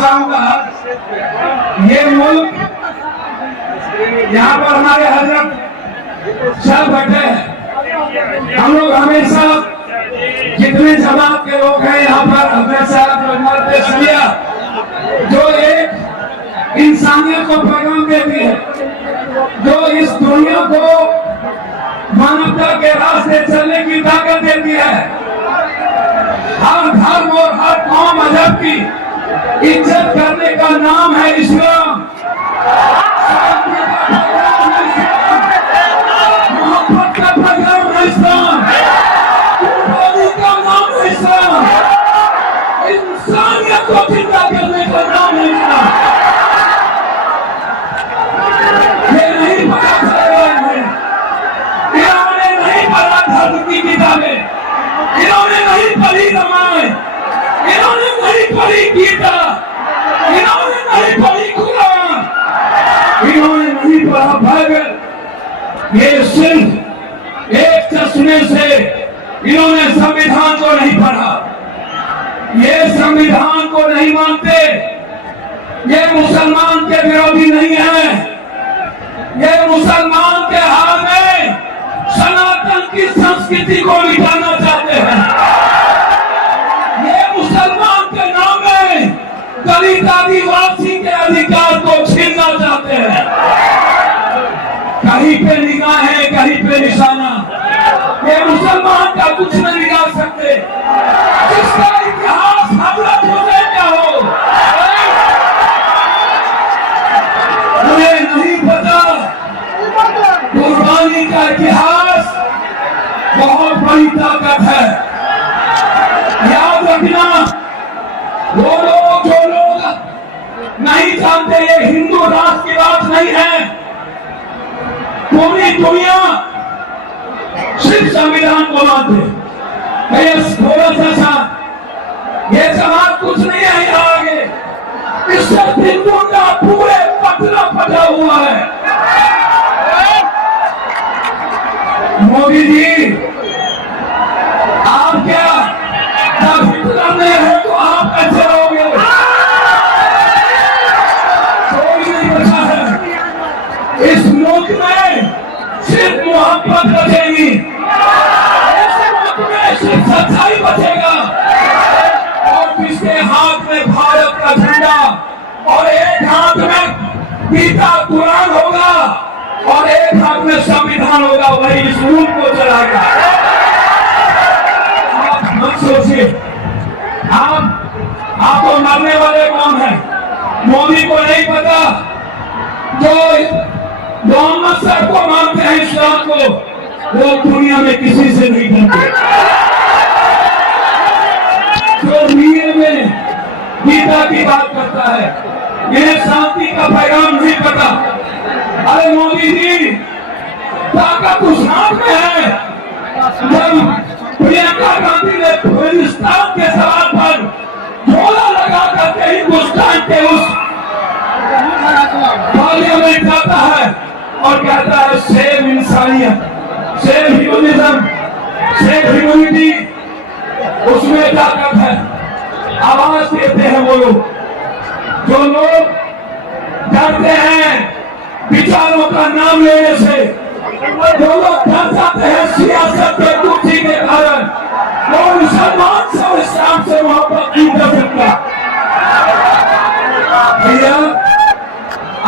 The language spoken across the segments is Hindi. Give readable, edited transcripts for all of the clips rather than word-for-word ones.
चाहूंगा, ये मुल्क यहाँ पर हमारे हजरत सब बैठे हैं। हम लोग हमेशा जितने जमात के लोग हैं यहाँ पर हमेशा पेशलिया जो एक इंसानियत को पैगाम देती है, जो इस दुनिया को मानवता के रास्ते चलने की ताकत देती है, हर धर्म और हर कौम मजहब की इज्जत करने का नाम है इस्लाम। मोहब्बत का पैगाम है इस्लाम, कुर्बानी का नाम है इस्लाम, इंसानियत को जिंदा करने का नाम है इस्लाम। ये नहीं पता चलेगा इन्हें, इन्होंने नहीं पढ़ा धर्म की किताबें, इन्होंने नहीं पढ़ी रामायण, इन्होंने नहीं पढ़ी गीता, इन्होंने नहीं पढ़ी कुरान, इन्होंने नहीं पढ़ा बाइबल। ये सिर्फ एक चश्मे से इन्होंने संविधान को नहीं पढ़ा, ये संविधान को नहीं मानते, ये मुसलमान के विरोधी नहीं है, ये मुसलमान के हाल में सनातन की संस्कृति को मिटाना चाहते हैं। ये मुसलमान के नाम में दलित आदिवासी के अधिकार को छीनना चाहते हैं। कहीं पे निगाहें, कहीं पे निशाना, ये मुसलमान का कुछ नहीं निकाल सकते। जिसका इतिहास हजरत हुसैन का हो, उन्हें नहीं पता कुर्बानी का इतिहास बहुत बड़ी ताकत है। याद रखना, वो लोग जो लोग नहीं जानते, ये हिंदू राष्ट्र की बात नहीं है। पूरी दुनिया सिर्फ संविधान को मानते। थोड़ा सा ये जमात कुछ नहीं है यहाँ आगे, इससे हिंदू का पूरे पतला पटा हुआ है। मोदी जी, आप क्या जब हिटलर नहीं है तो आप कैसे रहोगे? कोई नहीं बचा है इस मुल्क में, सिर्फ मोहब्बत बचेगी, इस मुल्क में सिर्फ सच्चाई बचेगा। और किसके हाथ में भारत का झंडा और एक हाथ में गीता कुरान होगा और एक हाथ में संविधान होगा, वही इस मुल्क को चलाएगा। आप मत सोचिए, आप तो मरने वाले कौन है? मोदी को नहीं पता, जो मोहम्मद साहब को मानते हैं इस्लाम को, वो दुनिया में किसी से नहीं डरते। जो मीर में गीता की बात करता है, इन्हें शांति का पैगाम नहीं पता। अरे मोदी जी, ताकत उस हाथ में है। जब प्रियंका गांधी ने हिंदुस्तान के सवाल पर झोला लगा करके हिंदुस्तान के उस पार्लियामेंट जाता है और कहता है सेव इंसानियत, सेव ह्यूमनिज्म, सेव ह्यूमनिटी, उसमें ताकत है। आवाज देते हैं वो लोग, जो लोग डरते हैं विचारों का नाम लेने से, जो लोग डर जाते हैं सियासत के कुर्सी के कारण, वो मुसलमान से और इस्लाम से मोहब्बत नहीं कर सकता। भैया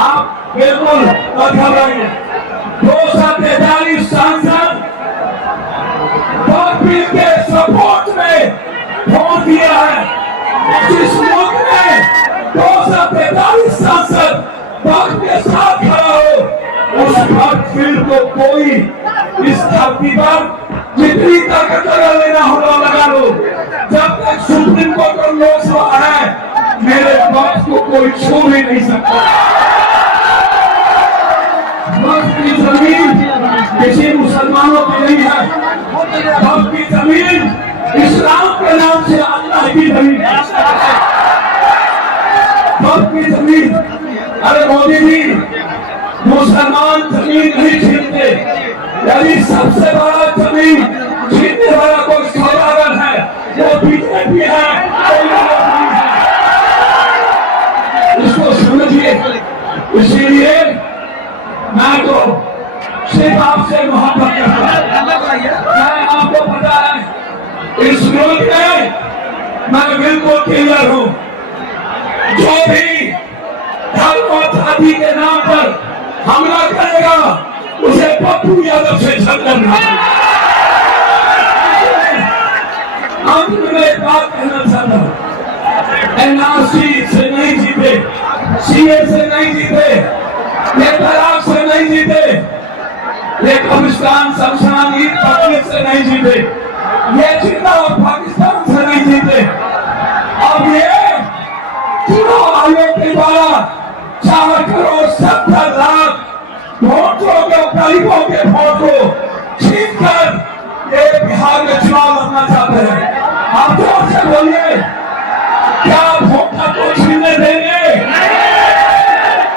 आप बिल्कुल मत घबराइए। 243 सांसद बिल के सपोर्ट में वोट दिया है। जिस मुल्क में 243 सांसद वक्त के साथ खड़ा हो, उस वक्त बिल को कोई इस धरती पर जितनी ताकत लगा लेना होगा लगा लो। जब तक सुप्रीम कोर्ट और लोकसभा है, मेरे वक्त को कोई छू भी नहीं सकता। वक्त की जमीन किसी मुसलमानों की नहीं है, वक्त की जमीन इस्लाम के नाम से अल्लाह की जमीन है। वक्त की जमीन, अरे मोदी जी, मुसलमान जमीन नहीं छीनते। यदि सबसे बड़ा जमीन छीनने वाला कोई सौदागर है, वो बीजेपी है, कोई और नहीं है। मुल्क में मैं बिल्कुल क्लियर हूं। जो भी धर्म और जाति के नाम पर हमला करेगा उसे पप्पू यादव से झगड़ना। अंत में एक बात कहना चाहता हूं, एनआरसी से नहीं जीते, सीए से नहीं जीते, ये तलाक से नहीं जीते, ये कब्रिस्तान शमशान ईद तकलीफ से नहीं जीते, ये जिंदा और पाकिस्तान से नहीं जीते। अब ये चुनाव आयोग के द्वारा 4,70,00,000 वोटों के गरीबों के वोट को छीन कर ये बिहार में चुनाव लड़ना चाहते हैं। आप जोर से बोलिए, क्या वोटर को छीनने देंगे?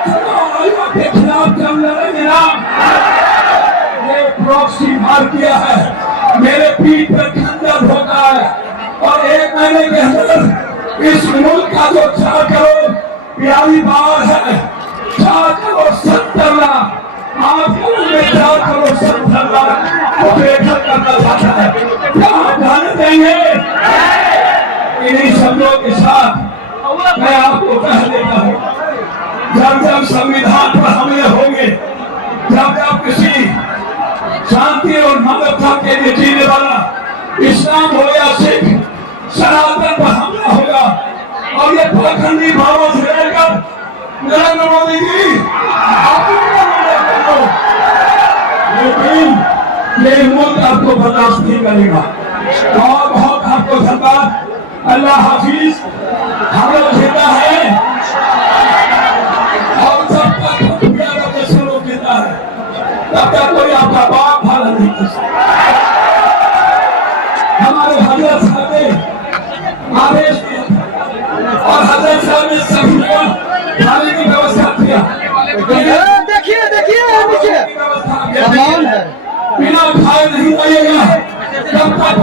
चुनाव आयोग के खिलाफ जंग लड़ेंगे ना। ये प्रॉक्सी मार किया है, मेरे पीठ पर खंजर होता है और 1 महीने के अंदर इस मुल्क का जो 4 करोड़ 42 बार है, 4 करोड़ 70 लाख, आपको में 4 करोड़ 70 लाख को बेघर करना चाहता है। क्या आप जाने देंगे? इन्हीं शब्दों के साथ मैं आपको कह देता हूँ, जब जब संविधान पर हमले होंगे, जब जब किसी शांति और मानवता के लिए जीने वाला इस्लाम हो या सिख सनातन पर हमला होगा और ये पाखंडी भावों से लेकर नरेंद्र मोदी जी लेकिन ये मुल्क आपको बर्दाश्त नहीं करेगा। बहुत बहुत आपको धन्यवाद। अल्लाह हाफिज। हम लोग जिंदा है और जब तक लोग जिंदा है तब तक कोई आपका बाप भाला नहीं कर सकता। हमारे हजरत साहब ने आदेश दिया और हजरत साहब ने सभी को खाने की व्यवस्था किया। देखिए देखिए बिना खाए नहीं रहेगा जब तक